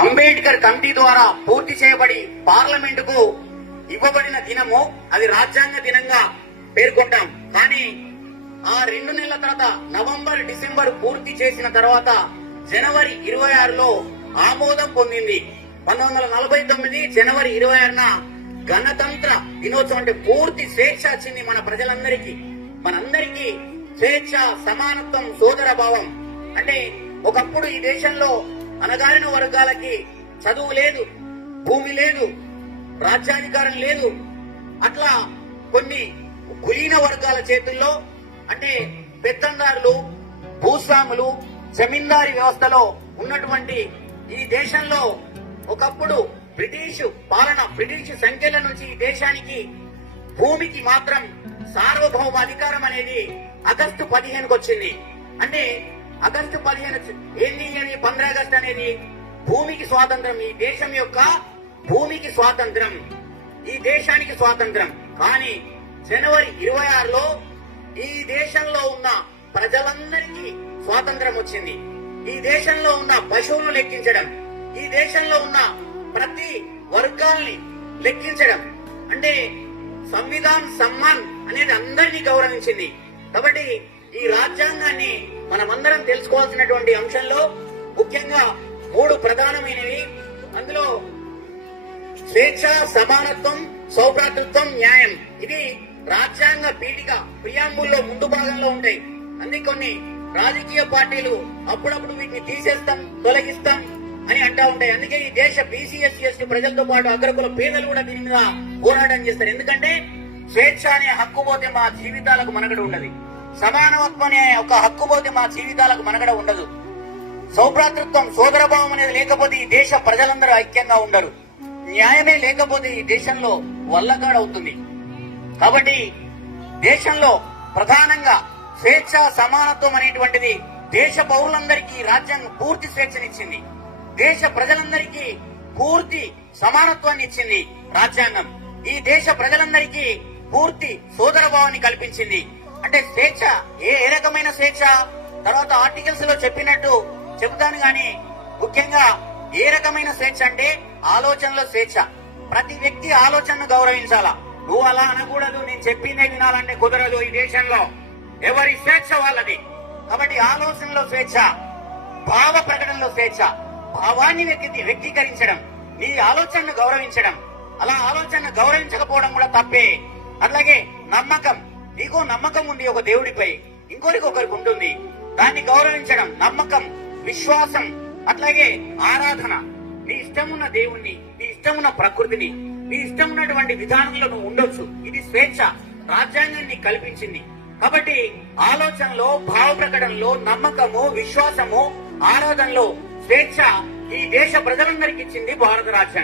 Ambedkar committee ద్వారా పూర్తి చేయబడి పార్లమెంటుకు ఇవ్వబడిన దినము అది రాజ్యాంగ దినంగా పేర్కొంటాం. కానీ ఆ రెండు నెలల తర్వాత నవంబర్ డిసెంబర్ పూర్తి చేసిన తర్వాత జనవరి ఇరవై ఆరులో ఆమోదం పొందింది. పంతొమ్మిది వందల నలభై తొమ్మిది జనవరి ఇరవై ఆరున గణతంత్ర దినోత్సవం అంటే పూర్తి స్వేచ్ఛ వచ్చింది మన ప్రజలందరికీ. మనందరికీ స్వేచ్ఛ సమానత్వం సోదర భావం అంటే ఒకప్పుడు ఈ దేశంలో అనగారిన వర్గాలకి చదువు లేదు భూమి లేదు రాజ్యాధికారం లేదు. అట్లా కొన్ని కులీన వర్గాల చేతుల్లో అంటే పెత్తందారులు భూస్వాములు జమీందారీ వ్యవస్థలో ఉన్నటువంటి ఈ దేశంలో ఒకప్పుడు బ్రిటిష్ పాలన బ్రిటిష్ సంఖ్యల నుంచి ఈ దేశానికి భూమికి మాత్రం సార్వభౌమ అధికారం అనేది ఆగస్టు పదిహేనుకి వచ్చింది అంటే ఆగస్టు పదిహేను ఏంది అని పంద్ర ఆగస్టు అనేది భూమికి స్వాతంత్రం. ఈ దేశం యొక్క భూమికి స్వాతంత్రం. ఈ దేశానికి స్వాతంత్రం. కానీ జనవరి ఇరవై ఆరులో ఈ దేశంలో ఉన్న ప్రజలందరికీ స్వాతంత్రం వచ్చింది. ఈ దేశంలో ఉన్న పశువులను లెక్కించడం. ఈ దేశంలో ఉన్న ప్రతి వర్గాల్ని లెక్కించడం. అంటే సంవిధాన్ సమ్మాన్ అనేది అందరినీ గౌరవించింది. కాబట్టి ఈ రాజ్యాంగాన్ని మనమందరం తెలుసుకోవాల్సినటువంటి అంశంలో ముఖ్యంగా మూడు ప్రధానమైనవి. అందులో స్వేచ్ఛ సమానత్వం సౌభ్రాతృత్వం న్యాయం. ఇది రాజ్యాంగ పీఠిక ప్రియాంబుల్లో ముందు భాగంలో ఉంటాయి. అందుకే కొన్ని రాజకీయ పార్టీలు అప్పుడప్పుడు వీటిని తీసేస్తాం తొలగిస్తాం అని అంటా ఉంటాయి. అందుకే ఈ దేశ బీసీ ఎస్టీ ప్రజలతో పాటు అగ్రకుల పేదలు కూడా దీని మీద పోరాటం చేస్తారు. ఎందుకంటే స్వేచ్ఛ అనే హక్కు పోతే మా జీవితాలకు మనగడ ఉండదు. సమానత్వం అనే ఒక హక్కు పోతే మా జీవితాలకు మనగడ ఉండదు. సౌభ్రాతృత్వం సోదరభావం అనేది లేకపోతే ఈ దేశ ప్రజలందరూ ఐక్యంగా ఉండరు. న్యాయమే లేకపోతే ఈ దేశంలో వల్లగాడవుతుంది కాబట్టి దేశంలో ప్రధానంగా స్వేచ్ఛ సమానత్వం అనేటువంటిది దేశ పౌరులందరికీ రాజ్యాంగం పూర్తి స్వేచ్ఛనిచ్చింది. దేశ ప్రజలందరికీ పూర్తి సమానత్వాన్ని ఇచ్చింది రాజ్యాంగం. ఈ దేశ ప్రజలందరికీ పూర్తి సోదరభావాన్ని కల్పించింది అంటే స్వేచ్ఛ. ఏ ఏ రకమైన స్వేచ్ఛ? తర్వాత ఆర్టికల్స్లో చెప్పినట్టు చెబుతాను గాని ముఖ్యంగా ఏ రకమైన స్వేచ్ఛ అంటే ఆలోచనలో స్వేచ్ఛ. ప్రతి వ్యక్తి ఆలోచనను గౌరవించాలా? నువ్వు అలా అనకూడదు నేను చెప్పిందే వినాలంటే కుదరదు ఈ దేశంలో. ఎవరి స్వేచ్ఛ వాళ్ళది? కాబట్టి ఆలోచనలో స్వేచ్ఛ భావ ప్రకటనలో స్వేచ్ఛ భావాన్ని వ్యక్తి వ్యక్తీకరించడం నీ ఆలోచనను గౌరవించడం. అలా ఆలోచనను గౌరవించకపోవడం కూడా తప్పే. అలాగే నమ్మకం. నీకో నమ్మకం ఉంది ఒక దేవుడిపై. ఇంకోరికి ఒకరికి ఉంటుంది. దాన్ని గౌరవించడం నమ్మకం విశ్వాసం అట్లాగే ఆరాధన. నీ ఇష్టమున్న దేవుణ్ణి నీ ఇష్టమున్న ప్రకృతిని నీ ఇష్టమున్నటువంటి విధానంలో నువ్వు ఉండొచ్చు. ఇది స్వేచ్ఛ. రాజ్యాంగాన్ని కల్పించింది. కాబట్టి ఆలోచనలో భావ ప్రకటనలో నమ్మకము విశ్వాసము ఆరాధనలో స్వేచ్ఛ ఈ దేశ ప్రజలందరికీ ఇచ్చింది భారత రాజ్యాంగం.